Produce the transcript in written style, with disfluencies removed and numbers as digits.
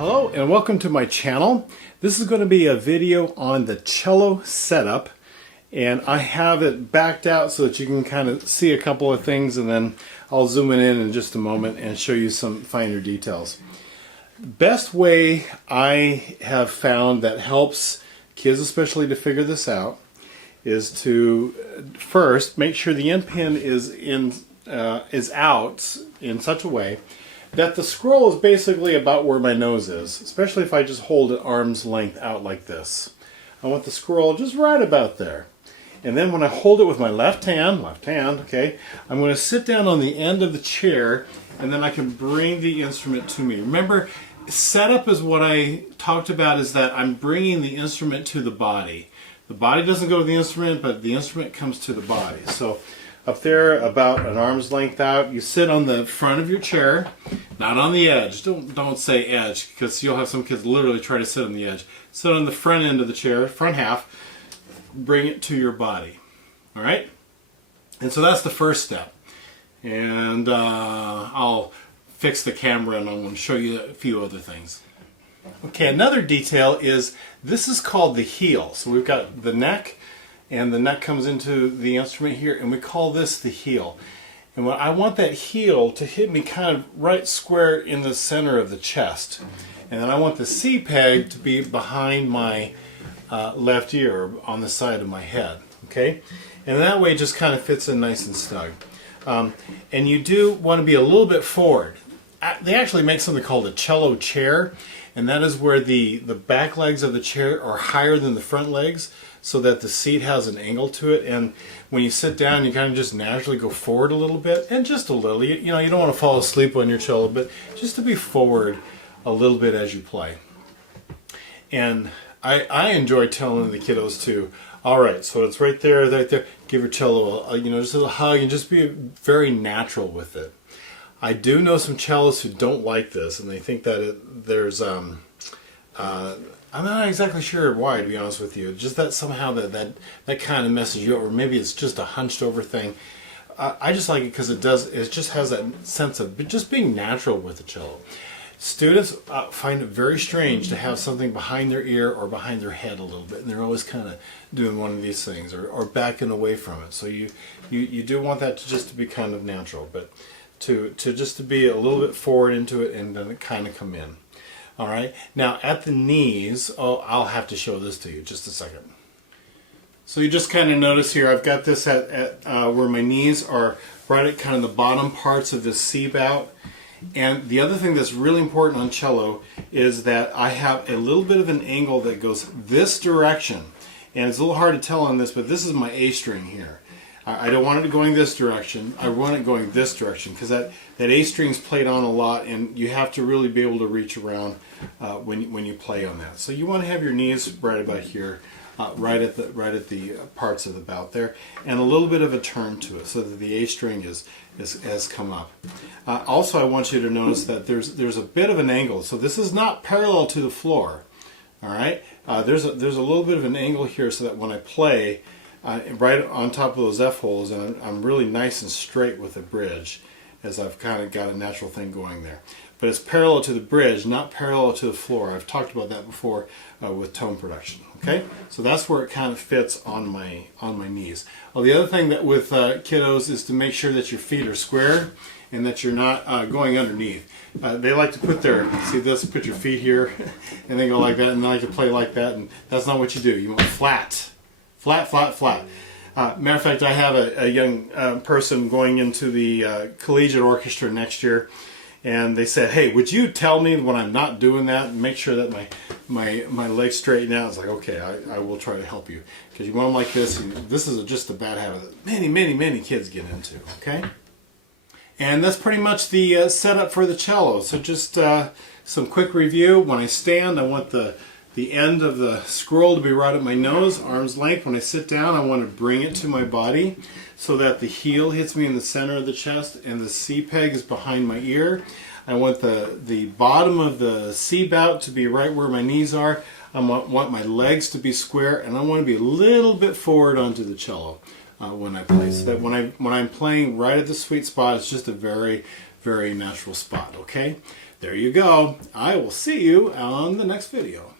Hello and welcome to my channel. This is going to be a video on the cello setup, and I have it backed out so that you can kind of see a couple of things, and then I'll zoom it in just a moment and show you some finer details. Best way I have found that helps kids especially to figure this out is to first make sure the end pin is out in such a way that the scroll is basically about where my nose is, especially if I just hold it arm's length out like this. I want the scroll just right about there. And then when I hold it with my left hand, okay, I'm going to sit down on the end of the chair, and then I can bring the instrument to me. Remember, setup is what I talked about, is that I'm bringing the instrument to the body. The body doesn't go to the instrument, but the instrument comes to the body. So up there, about an arm's length out, you sit on the front of your chair, not on the edge. Don't say edge, because you'll have some kids literally try to sit on the edge. Sit on the front end of the chair, front half, bring it to your body. All right? And so that's the first step. And I'll fix the camera and I'm going to show you a few other things. Okay, another detail is this is called the heel. So we've got the neck, and the neck comes into the instrument here, and we call this the heel. And I want that heel to hit me kind of right square in the center of the chest. And then I want the C peg to be behind my left ear, on the side of my head. Okay? And that way it just kind of fits in nice and snug. And you do want to be a little bit forward. They actually make something called a cello chair, and that is where the back legs of the chair are higher than the front legs, so that the seat has an angle to it, and when you sit down you kind of just naturally go forward a little bit, and just a little. You know, you don't want to fall asleep on your cello, but just to be forward a little bit as you play. And I enjoy telling the kiddos to, alright, so it's right there, give your cello just a little hug and just be very natural with it. I do know some cellists who don't like this, and they think that there's I'm not exactly sure why, to be honest with you. Just that somehow that kind of messes you up, or maybe it's just a hunched over thing. I just like it because it just has that sense of just being natural with the cello. Students find it very strange to have something behind their ear or behind their head a little bit, and they're always kind of doing one of these things, or backing away from it. So you do want that to be kind of natural, but to just to be a little bit forward into it, and then it kind of come in. All right. Now at the knees, I'll have to show this to you just a second. So you just kind of notice here, I've got this at where my knees are right at kind of the bottom parts of this C bout. And the other thing that's really important on cello is that I have a little bit of an angle that goes this direction. And it's a little hard to tell on this, but this is my A string here. I don't want it going this direction. I want it going this direction, because that A string's played on a lot, and you have to really be able to reach around when you play on that. So you want to have your knees right about here, right at the parts of the bout there, and a little bit of a turn to it, so that the A string has come up. Also, I want you to notice that there's a bit of an angle. So this is not parallel to the floor. All right. There's a little bit of an angle here, so that when I play, right on top of those F holes, and I'm really nice and straight with the bridge, as I've kind of got a natural thing going there. But it's parallel to the bridge, not parallel to the floor. I've talked about that before with tone production. Okay, so that's where it kind of fits on my knees. Well, the other thing that with kiddos is to make sure that your feet are square and that you're not going underneath. They like to put put your feet here, and they go like that, and they like to play like that, and that's not what you do. You want flat. Flat, flat, flat. Matter of fact, I have a young person going into the collegiate orchestra next year, and they said, "Hey, would you tell me when I'm not doing that, and make sure that my legs straighten out?" It's like, okay, I will try to help you, because you want them like this. And this is just a bad habit that many kids get into. Okay, and that's pretty much the setup for the cello. So just some quick review. When I stand, I want the end of the scroll to be right at my nose, arm's length. When I sit down, I want to bring it to my body so that the heel hits me in the center of the chest and the C peg is behind my ear. I want the bottom of the C bout to be right where my knees are. I want my legs to be square, and I want to be a little bit forward onto the cello. when I play, so that when I'm playing right at the sweet spot, it's just a very, very natural spot. Okay, there you go. I will see you on the next video.